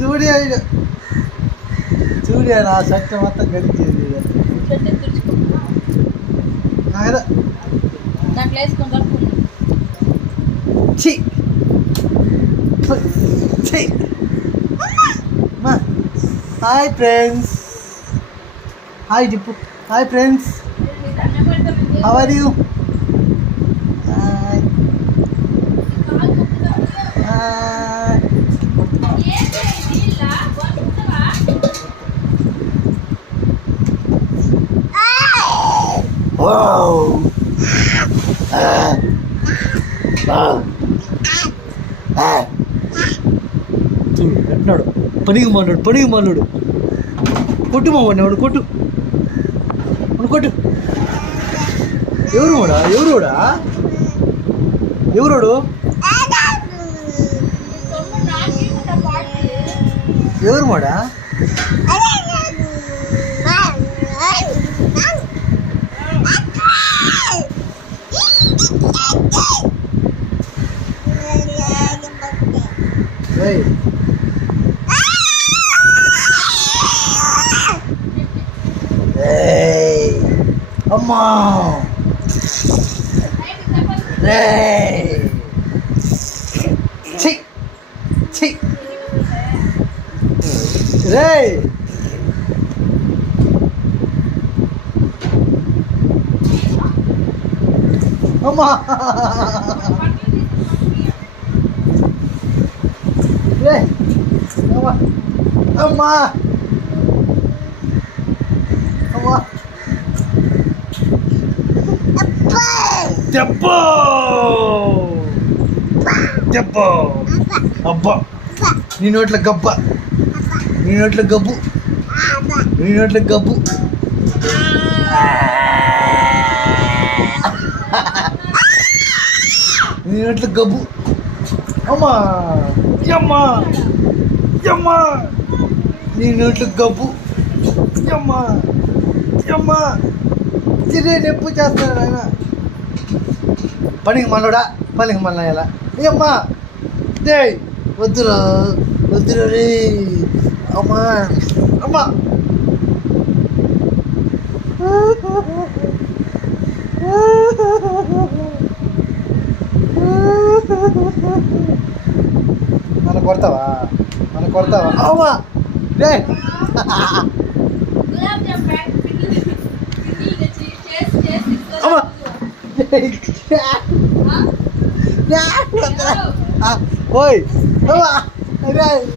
చూడే చూడే నా షర్ట్ మొత్తం గడిచేది హాయ్ ఫ్రెండ్స్, హాయ్ చెప్పు. Hi friends, how are you? అంటున్నాడు పనికి మాట్లాడు కొట్టు మావాడిని, వాడు కొట్టు కొట్టు. ఎవరోడా ఎవరోడు ఎవరు మాడా? అమ్మా రే అమ్మా రే అమ్మా అమ్మా దెబ్బ అబ్బా, నీ నోట్ల గబ్బ, నీ నోట్ల గబ్బు, నీ నోట్ల గబ్బు. నీ నోట్ల గబ్బు. అమ్మా యమ్మా యమ్మా, నీ నోట్ల గబ్బు. యమ్మా యమ్మా, తిరిగి నొప్పు చేస్తాడు ఆయన. పనికి మనోడా, పనికి మన ఎలా అమ్మా డే వద్దురా రే అమ్మా అమ్మా. మన కొడతావా అమ్మా డే. అమ్మా ఓయ్